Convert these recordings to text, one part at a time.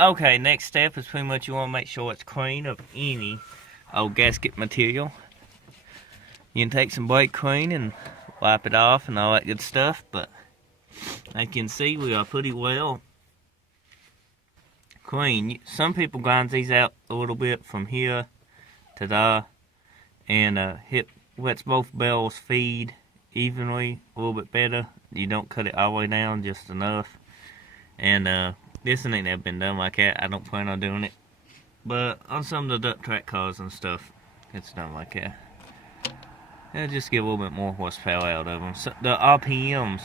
Okay, next step is pretty much you want to make sure it's clean of any old gasket material. You can take some brake clean and wipe it off and all that good stuff, but as you can see, we are pretty well clean. Some people grind these out a little bit from here to there and lets both barrels feed evenly a little bit better. You don't cut it all the way down, just enough. And this ain't never been done like that. I don't plan on doing it, but on some of the duck track cars and stuff, it's done like that. It'll just get a little bit more horsepower out of them. So the RPMs,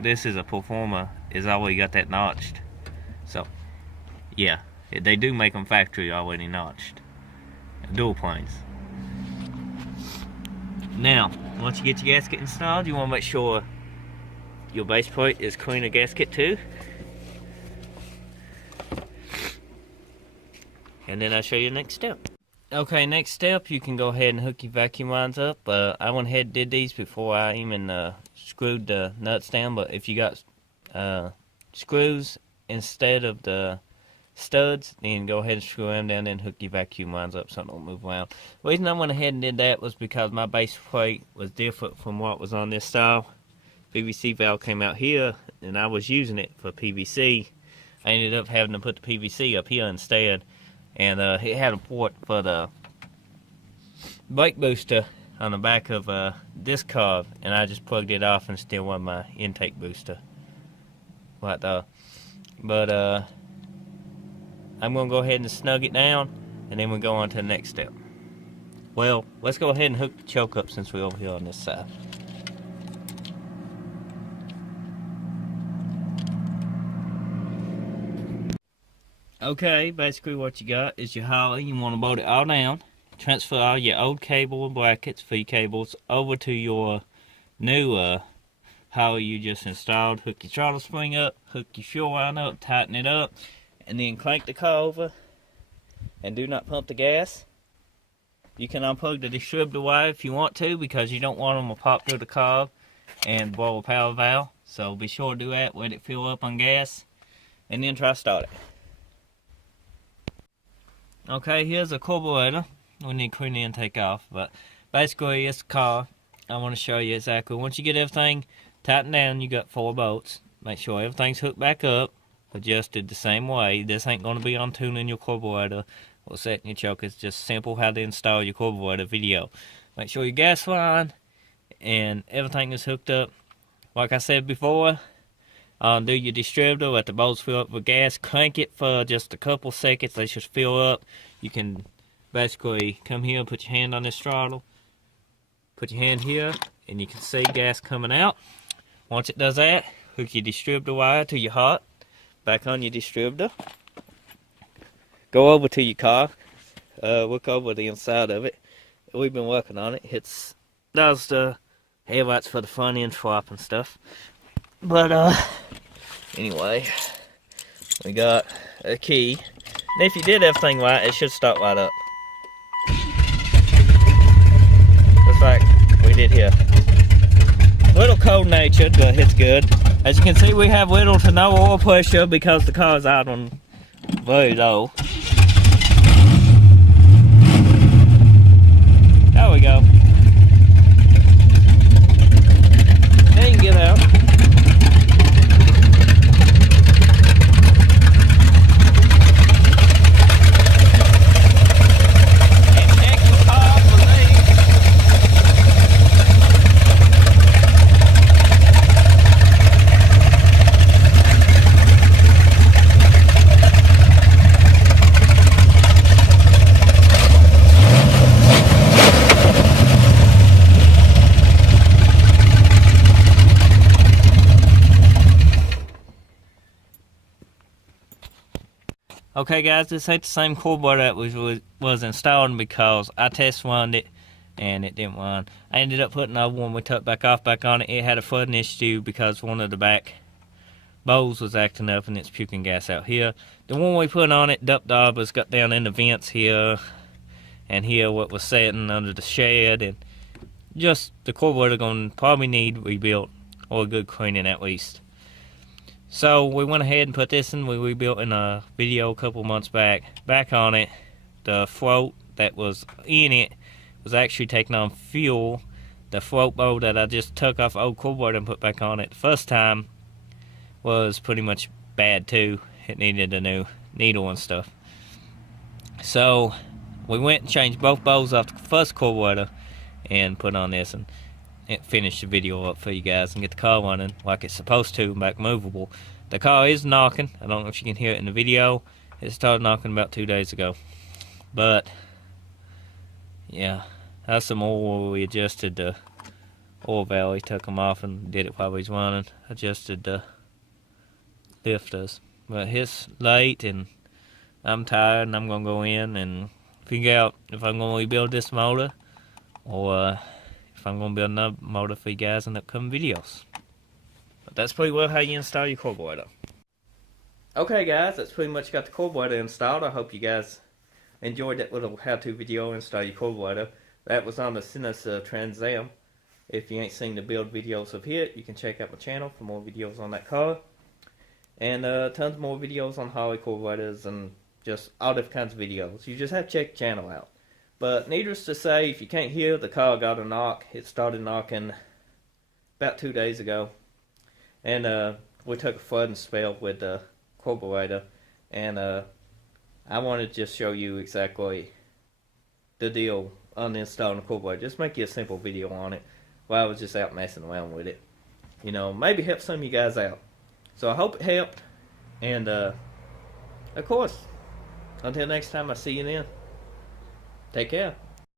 this is a Performer, is already got that notched. So yeah, they do make them factory already notched. Dual planes. Now, once you get your gasket installed, you want to make sure your base plate is clean of gasket too. And then I'll show you the next step. Okay, next step, you can go ahead and hook your vacuum lines up. I went ahead and did these before I even screwed the nuts down, but if you got screws instead of the studs, then go ahead and screw them down and hook your vacuum lines up so it don't move around. The reason I went ahead and did that was because my base plate was different from what was on this style. PVC valve came out here, and I was using it for PVC. I ended up having to put the PVC up here instead. And it had a port for the brake booster on the back of this carb, and I just plugged it off and still won my intake booster. But I'm going to go ahead and snug it down, and then we'll go on to the next step. Well, let's go ahead and hook the choke up since we're over here on this side. Okay, basically what you got is your Holley. You want to bolt it all down, transfer all your old cable and brackets, feed cables, over to your new Holley you just installed. Hook your throttle spring up, hook your fuel line up, tighten it up, and then crank the car over, and do not pump the gas. You can unplug the distributor wire if you want to, because you don't want them to pop through the carb and blow a power valve. So be sure to do that, let it fill up on gas, and then try to start it. Okay, here's a carburetor. We need to clean the intake off, but basically it's a car. I want to show you exactly. Once you get everything tightened down, you got 4 bolts. Make sure everything's hooked back up, adjusted the same way. This ain't going to be on tuning your carburetor or setting your choke. It's just simple how to install your carburetor video. Make sure your gas line and everything is hooked up. Like I said before, do your distributor, let the bolts fill up with gas, crank it for just a couple seconds, they should fill up. You can basically come here and put your hand on this throttle, put your hand here, and you can see gas coming out. Once it does that, hook your distributor wire to your hot, back on your distributor, go over to your car, look over the inside of it. We've been working on it. Does the headlights for the front end swap and stuff. But anyway, we got a key, and if you did everything right, it should start right up, just like we did here. A little cold natured, but it's good. As you can see, we have little to no oil pressure because the car is out on very low. There we go. Now you can get out. Okay guys, this ain't the same carburetor that was installed because I test run it and it didn't run. I ended up putting another one we took back on it. It had a flooding issue because one of the back bowls was acting up and it's puking gas out here. The one we put on it, was got down in the vents here and here what was sitting under the shed, and just the carburetor gonna probably need rebuilt or a good cleaning at least. So we went ahead and put this in. We rebuilt in a video a couple months back on it. The float that was in it was actually taking on fuel. The float bowl that I just took off old carburetor and put back on it the first time was pretty much bad too. It needed a new needle and stuff. So we went and changed both bowls off the first carburetor and put on this, and it finished the video up for you guys and get the car running like it's supposed to, back movable. The car is knocking. I don't know if you can hear it in the video. It started knocking about 2 days ago. But yeah, that's some oil. We adjusted the oil valve. We took them off and did it while we was running. Adjusted the lifters. But it's late and I'm tired, and I'm gonna go in and figure out if I'm gonna rebuild this motor or if I'm gonna build another motor for you guys in upcoming videos. But that's pretty well how you install your carburetor. Okay guys, that's pretty much got the carburetor installed. I hope you guys enjoyed that little how-to video install your carburetor. That was on the Sinus Trans Am. If you ain't seen the build videos of it, you can check out my channel for more videos on that car. And tons more videos on Holley carburetors and just all different kinds of videos. You just have to check the channel out. But needless to say, if you can't hear, the car got a knock. It started knocking about 2 days ago. And we took a flooding spell with the carburetor. And I wanted to just show you exactly the deal on installing the carburetor. Just make you a simple video on it while I was just out messing around with it. You know, maybe help some of you guys out. So I hope it helped. And of course, until next time I see you then, take care.